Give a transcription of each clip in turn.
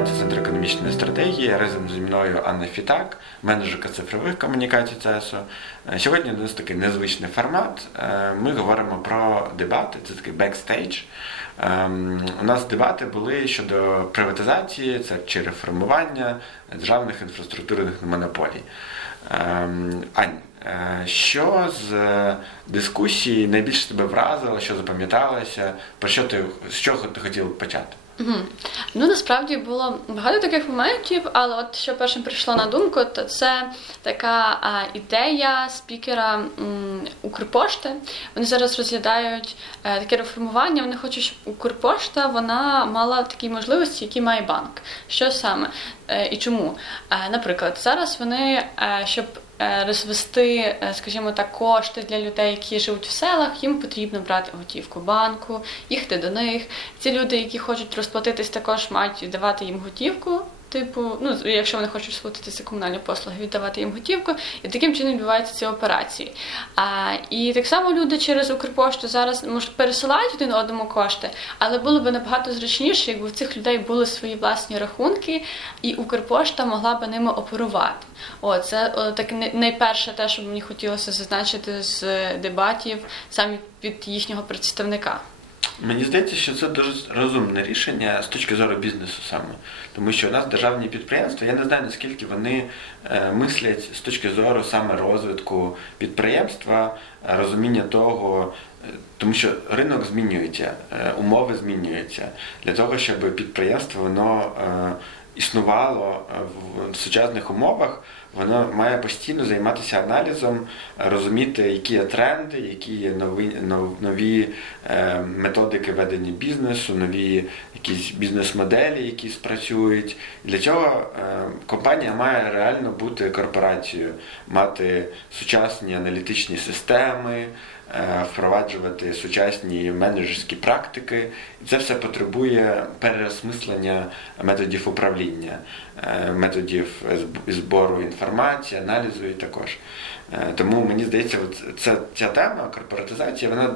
комунікації Центр економічної стратегії. Разом зі мною Анна Фітак, менеджерка цифрових комунікацій ЦЕСу. Е, Сьогодні у нас такий незвичний формат. Е, Ми говоримо про дебати, це такий бекстейдж. Ем, У нас дебати були щодо приватизації це чи реформування державних інфраструктурних монополій. Ем, Ань, е, що з дискусії найбільше тебе вразило, що запам'яталося, про що ти з чого ти хотів почати? Мгм. Ну насправді було багато таких моментів, але от що першим прийшло на думку, то це така а, ідея спікера м, Укрпошти. Вони зараз розглядають е, таке реформування. Вони хочуть, щоб Укрпошта вона мала такі можливості, які має банк. Що саме і чому? Е, наприклад, зараз вони, е, щоб е, розвести, е, скажімо так, кошти для людей, які живуть в селах, їм потрібно брати готівку банку, їхати до них. Ці люди, які хочуть розплатитись, також мають давати їм готівку. Типу, ну якщо вони хочуть сплатити комунальні послуги, віддавати їм готівку, і таким чином відбуваються ці операції. А, і так само люди через Укрпошту зараз може пересилають один одному кошти, але було б набагато зручніше, якби в цих людей були свої власні рахунки, і Укрпошта могла б ними оперувати. О, це о, най- найперше те, що мені хотілося зазначити з дебатів саме від їхнього представника. Мені здається, що це дуже розумне рішення з точки зору бізнесу саме. Тому що у нас державні підприємства, я не знаю наскільки вони е, мислять з точки зору саме розвитку підприємства, е, розуміння того, е, тому що ринок змінюється, умови змінюються. Для того, щоб підприємство воно існувало в сучасних умовах, воно має постійно займатися аналізом, розуміти, які є тренди, які є нові, нові е, методики ведення бізнесу, нові якісь бізнес-моделі, які спрацюють. Для цього е, компанія має реально бути корпорацією, мати сучасні аналітичні системи, впроваджувати сучасні менеджерські практики. Це все потребує переосмислення методів управління, е, методів зб- збору інформації, аналізу і також. Е, Тому мені здається, от ця, ця тема корпоратизація, вона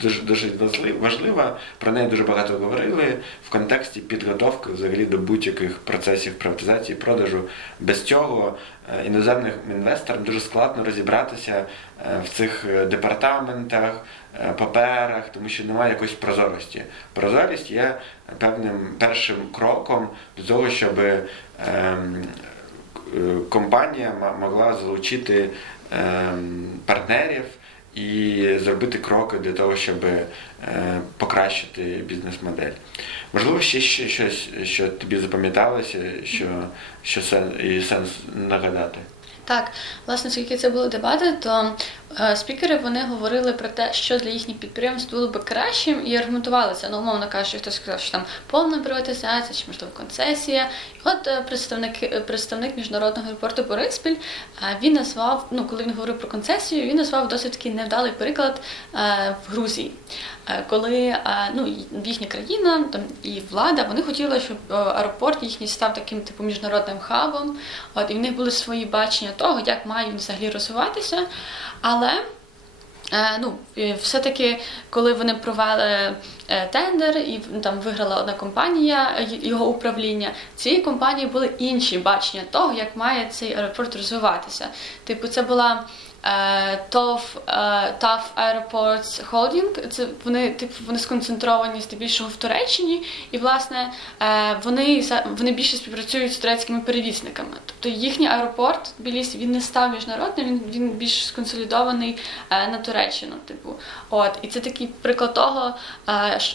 дуже дуже важлива. Про неї дуже багато говорили в контексті підготовки взагалі до будь-яких процесів приватизації, продажу. Без цього е, іноземним інвесторам дуже складно розібратися е, в цих департаментах, паперах, тому що немає якоїсь прозорості. Прозорість є певним першим кроком до того, щоб ем, компанія могла залучити партнерів і зробити кроки для того, щоб е, покращити бізнес-модель. Можливо, ще щось, що тобі запам'яталося, що, що сен, і сенс нагадати. Так, власне, оскільки це були дебати, то е, спікери вони говорили про те, що для їхніх підприємств було б кращим, і аргументували це. Ну, умовно кажучи, хтось сказав, що там повна приватизація, чи можливо концесія. І от е, представник, е, представник міжнародного аеропорту Бориспіль е, він назвав, ну коли він говорив про концесію, він назвав досить такий невдалий приклад е, в Грузії. Коли ну, їхня країна там і влада вони хотіли, щоб аеропорт їхній став таким типу міжнародним хабом. От і в них були свої бачення того, як він взагалі розвиватися. Але е, ну, все-таки, коли вони провели е, тендер і там виграла одна компанія е, його управління, цієї компанії були інші бачення того, як має цей аеропорт розвиватися. Типу, це була. Е, ТОВ е, TAF Airports Holding, це вони типу вони сконцентровані здебільшого в Туреччині, і власне е, вони вони більше співпрацюють з турецькими перевізниками. Тобто їхній аеропорт Біліс він не став міжнародним, він, він більш сконсолідований на Туреччину. Типу, от і це такий приклад того,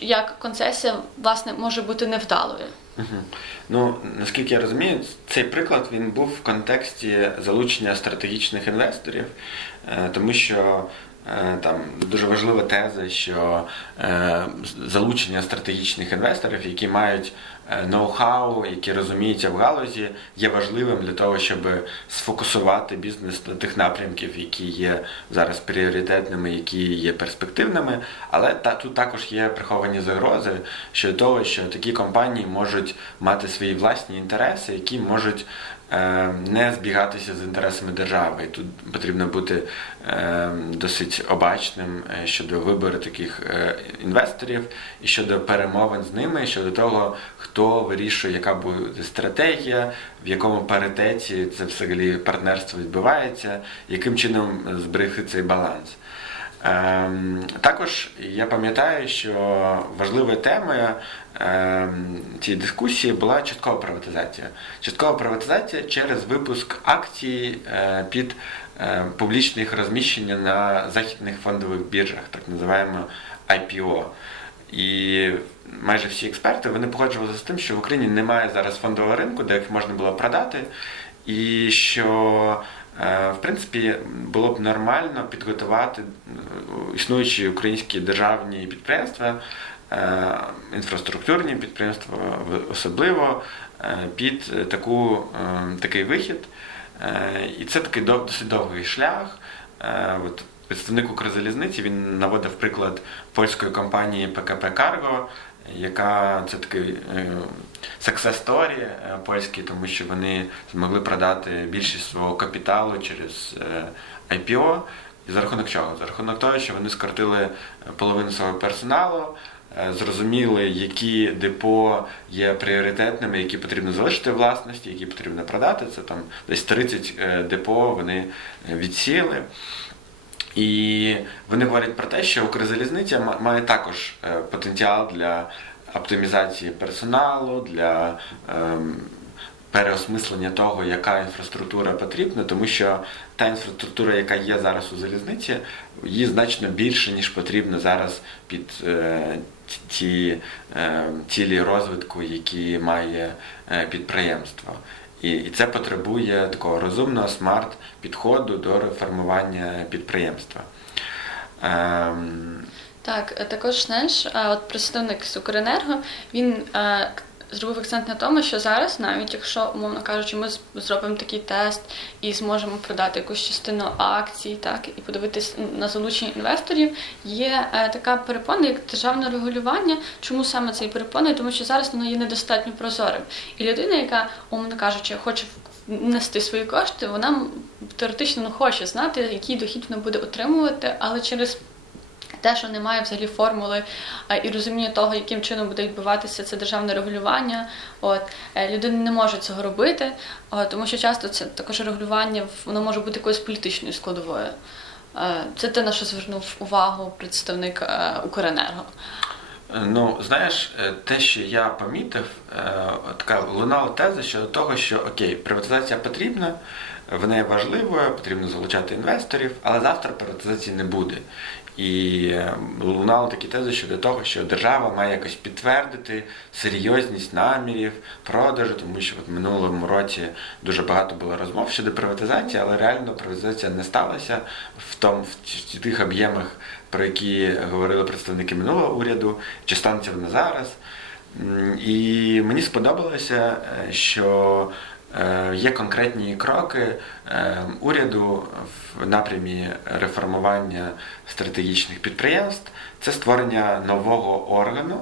як концесія власне може бути невдалою. Мгм. Ну, наскільки я розумію, цей приклад він був в контексті залучення стратегічних інвесторів, е, тому що там дуже важлива теза, що е, залучення стратегічних інвесторів, які мають е, ноу-хау, які розуміються в галузі, є важливим для того, щоб сфокусувати бізнес на тих напрямків, які є зараз пріоритетними, які є перспективними. Але та тут також є приховані загрози щодо того, що такі компанії можуть мати свої власні інтереси, які можуть е, не збігатися з інтересами держави. І тут потрібно бути е, досить обачним е, щодо вибору таких е, інвесторів і щодо перемовин з ними, щодо того, хто вирішує, яка буде стратегія, в якому паритеті це взагалі партнерство відбувається, яким чином зберегти цей баланс. Ем, Також я пам'ятаю, що важливою темою ем, цієї дискусії була часткова приватизація. Часткова приватизація через випуск акцій е, під е, публічне їх розміщення на західних фондових біржах, так називаємо IPO. І майже всі експерти вони погоджувалися з тим, що в Україні немає зараз фондового ринку, де їх можна було продати, і що в принципі було б нормально підготувати е, існуючі українські державні підприємства, е, інфраструктурні підприємства, особливо е, під таку, е, такий вихід. Е, І це такий досить довгий шлях. Е, От представник Укрзалізниці він наводив приклад польської компанії ПКП Карго, яка це такий е, success story е, польський, тому що вони змогли продати більшість свого капіталу через е, IPO. І за рахунок чого? За рахунок того, що вони скоротили половину свого персоналу, зрозуміли, які депо є пріоритетними, які потрібно залишити власності, які потрібно продати. Це там десь 30 е, депо вони відсіяли. І вони говорять про те, що Укрзалізниця має також е, потенціал для оптимізації персоналу, для ем, переосмислення того, яка інфраструктура потрібна, тому що та інфраструктура, яка є зараз у залізниці, її значно більше, ніж потрібно зараз під е, ті- ті е, цілі розвитку, які має е, підприємство. І, і це потребує такого розумного смарт-підходу до реформування підприємства. Ем, Так, е, також знаєш, от представник Укренерго він е, зробив акцент на тому, що зараз, навіть якщо, умовно кажучи, ми зробимо такий тест і зможемо продати якусь частину акцій, так і подивитись на залучення інвесторів, є е, така перепона, як державне регулювання. Чому саме цей перепоною? Тому що зараз воно є недостатньо прозорим. І людина, яка, умовно кажучи, хоче нести свої кошти, вона теоретично не хоче знати, який дохід вона буде отримувати, але через те, що немає взагалі формули і розуміння того, яким чином буде відбуватися це державне регулювання. От е, людина не може цього робити, тому що часто це також регулювання воно може бути якоюсь політичною складовою. Е, Це те, на що звернув увагу представник е, Укренерго. Ну, знаєш, е, те, що я помітив, е, така лунала теза щодо того, що окей, приватизація потрібна, вона є важливою, потрібно залучати інвесторів, але завтра приватизації не буде. І е, лунали такі тези щодо того, що держава має якось підтвердити серйозність намірів продажу, тому що в минулому році дуже багато було розмов щодо приватизації, але реально приватизація не сталася в тому в тих об'ємах, про які говорили представники минулого уряду, чи станеться вона зараз. І мені сподобалося, е, що є конкретні кроки е, уряду в напрямі реформування стратегічних підприємств. Це створення нового органу.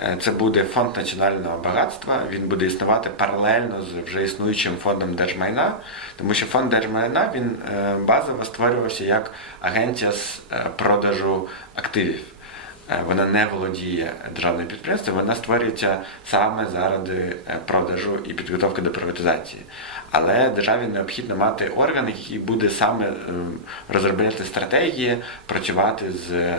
Е, Це буде фонд національного багатства. Він буде існувати паралельно з вже існуючим фондом держмайна, тому що фонд держмайна він е, базово створювався як агенція з е, продажу активів. Е, Вона не володіє державним підприємством, вона створюється саме заради е, продажу і підготовки до приватизації. Але державі необхідно мати орган, який буде саме е, розробляти стратегії, працювати з е,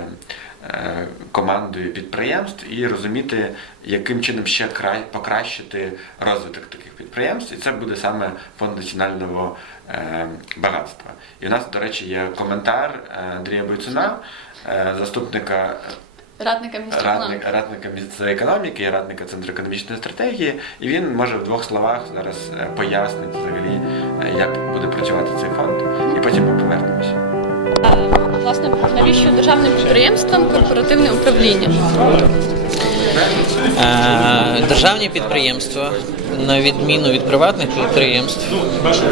командою підприємств і розуміти, яким чином ще покращити розвиток таких підприємств. І це буде саме фонд національного е, багатства. І у нас, до речі, є коментар Андрія Бойцуна, заступника Радника міністра радник, радника міністра економіки і радника Центру економічної стратегії, і він може в двох словах зараз е, пояснити взагалі, е, як буде працювати цей фонд, і потім ми повернемося. Власне, навіщо державним підприємствам корпоративне управління? Е, Державні підприємства на відміну від приватних підприємств,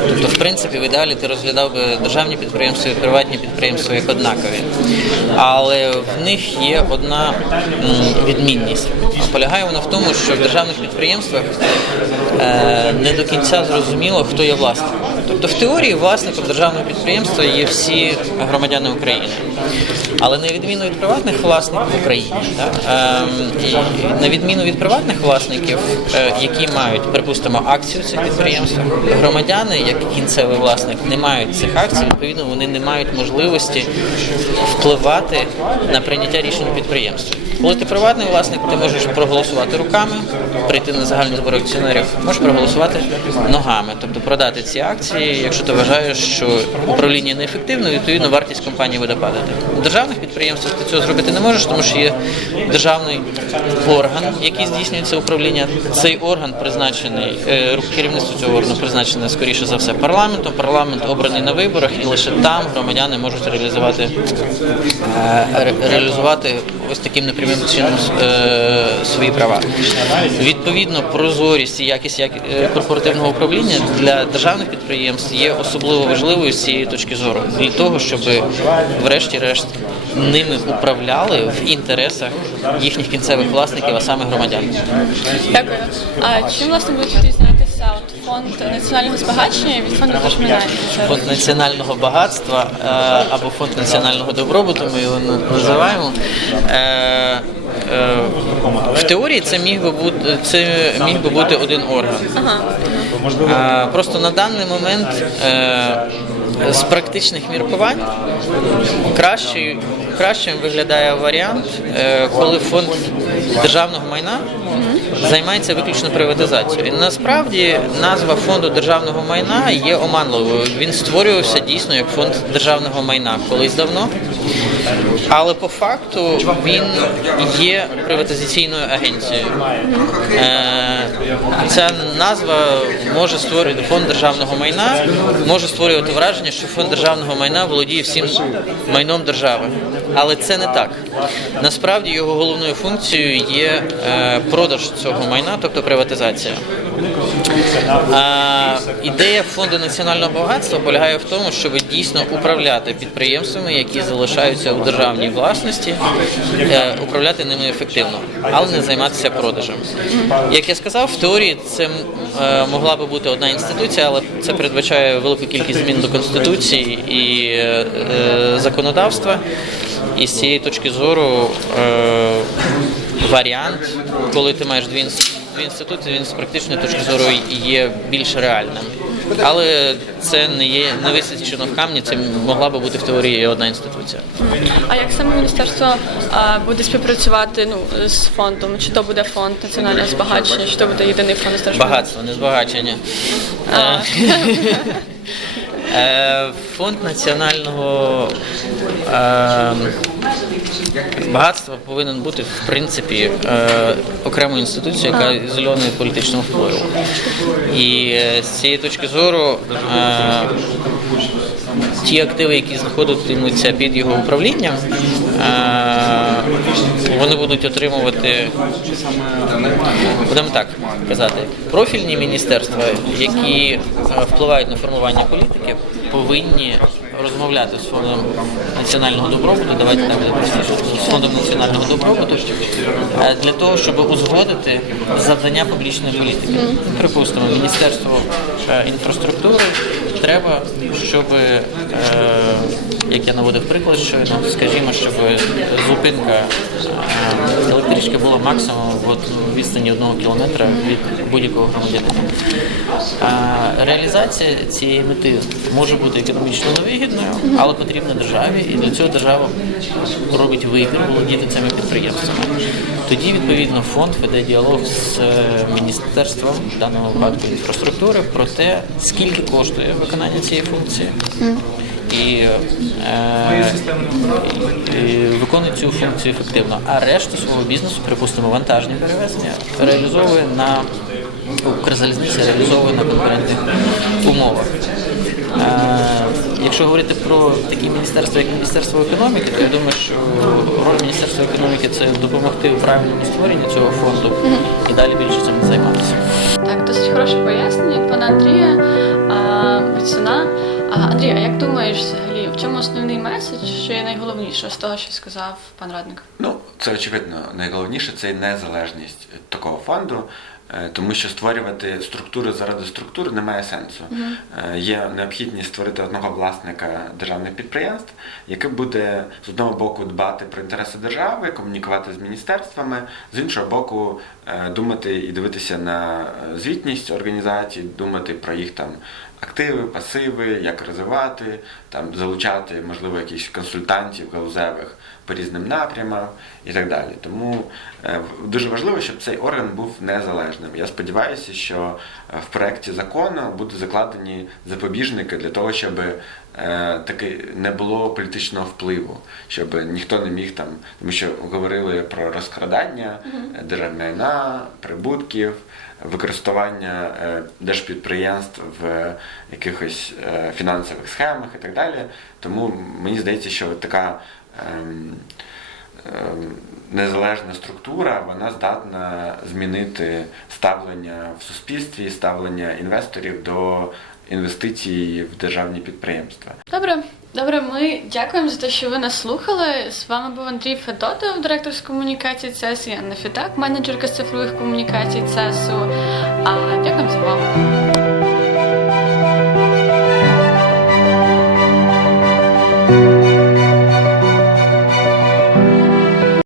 тобто, в принципі, в ідеалі ти розглядав би державні підприємства і приватні підприємства як однакові. Але в них є одна відмінність. Полягає вона в тому, що в державних підприємствах е, не до кінця зрозуміло, хто є власником. Тобто, в теорії власником державного підприємства є всі громадяни України. Але на відміну від приватних власників в Україні, так, ем, на відміну від приватних власників, е, які мають, припустимо, акцію цих підприємств, громадяни, як кінцевий власник, не мають цих акцій, відповідно, вони не мають можливості впливати на прийняття рішень у підприємстві. Коли ти приватний власник, ти можеш проголосувати руками, прийти на загальний збор акціонерів, можеш проголосувати ногами, тобто продати ці акції, якщо ти вважаєш, що управління неефективне, відповідно вартість компанії буде падати. У державних підприємствах ти цього зробити не можеш, тому що є державний орган, який здійснює це управління. Цей орган призначений, е, керівництво цього органу призначене скоріше за все парламентом. Парламент обраний на виборах, і лише там громадяни можуть реалізувати е, ре- реалізувати ось таким непрямим чином е, свої права. Відповідно, прозорість і якість як- е, корпоративного управління для державних підприємств є особливо важливою з цієї точки зору, для того, щоб врешті-решт ними управляли в інтересах їхніх кінцевих власників, а саме громадян. Дякую. А чим власне будуть відрізнятися от фонд національного збагачення від фонду держмайна? Фонд національного багатства е, або фонд національного добробуту, ми його називаємо. Е, В теорії це міг би бути це міг би бути один орган. Е, Просто на даний момент е, з практичних міркувань кращий, кращим виглядає варіант, е, коли фонд державного майна займається виключно приватизацією. Насправді назва фонду державного майна є оманливою. Він створювався дійсно як фонд державного майна колись давно. Але по факту він є приватизаційною агенцією. Е, Ця назва може створювати фонд державного майна, може створювати враження, що фонд державного майна володіє всім майном держави. Але це не так. Насправді його головною функцією є е, продаж цього майна, тобто приватизація. А, ідея фонду національного багатства полягає в тому, щоб дійсно управляти підприємствами, які залишаються у державній власності, е, управляти ними ефективно, але не займатися продажем. Як я сказав, в теорії це е, могла би бути одна інституція, але це передбачає велику кількість змін до конституції і е, законодавства. І з цієї точки зору варіант, коли ти маєш дві інс- дві інституції, він з практичної точки зору є більш реальним. Але це не є не висічено в камні, це могла би бути в теорії одна інституція. А як саме міністерство буде співпрацювати ну з фондом? Чи то буде фонд національного збагачення, чи то буде єдиний фонд? Багатство, не збагачення. Е, Фонд національного багатства повинен бути в принципі е, окремою інституцією, яка ізольована від політичного впливу. І е, з цієї точки зору е, ті активи, які знаходитимуться під його управлінням, вони будуть отримувати, будемо так казати, профільні міністерства, які впливають на формування політики, повинні розмовляти з фондом національного добробуту. Давайте так простіше, з фондом національного добробуту е, для того, щоб узгодити завдання публічної політики. Припустимо, міністерство е, інфраструктури треба, щоб е, як я наводив приклад щойно, скажімо, щоб зупинка е, електрички була максимум в відстані одного кілометра від будь-якого громадянина. Е, Реалізація цієї мети може бути економічно невигідною, але потрібна державі, і для цього держава робить вибір володіти цими підприємствами. Тоді, відповідно, фонд веде діалог з міністерством в даному випадку інфраструктури про те, скільки коштує виконання цієї функції. І, е, і виконує цю функцію ефективно. А решту свого бізнесу, припустимо, вантажні перевезення, реалізовує на Укрзалізниця реалізовує на конкурентних умовах. Е, якщо говорити про такі міністерства, як Міністерство економіки, то я думаю, що роль Міністерства економіки це допомогти у правильному створенні цього фонду і далі більше цим займатися. Так, досить хороше пояснення пана Андрія а, Віцуна. А, Андрій, а як думаєш взагалі, в чому основний меседж, що є найголовніше з того, що сказав пан радник? Ну, це очевидно. Найголовніше це незалежність такого фонду, тому що створювати структури заради структур немає сенсу. Е, Є необхідність створити одного власника державних підприємств, яке буде з одного боку дбати про інтереси держави, комунікувати з міністерствами, з іншого боку, е, думати і дивитися на е, звітність організацій, думати про їх там активи, пасиви, як розвивати, там залучати, можливо, якихось консультантів галузевих по різним напрямам і так далі. Тому е, дуже важливо, щоб цей орган був незалежним. Я сподіваюся, що е, в проєкті закону будуть закладені запобіжники для того, щоб е, таки не було політичного впливу, щоб ніхто не міг там, тому що говорили про розкрадання держмайна, прибутків, використання держпідприємств в якихось фінансових схемах і так далі. Тому мені здається, що така незалежна структура вона здатна змінити ставлення в суспільстві, ставлення інвесторів до інвестицій в державні підприємства. Добре, добре, ми дякуємо за те, що ви нас слухали. З вами був Андрій Федотов, директор з комунікації ЦЕС, і Фітак, менеджерка з цифрових комунікацій ЦЕСу. А дякуємо за увагу.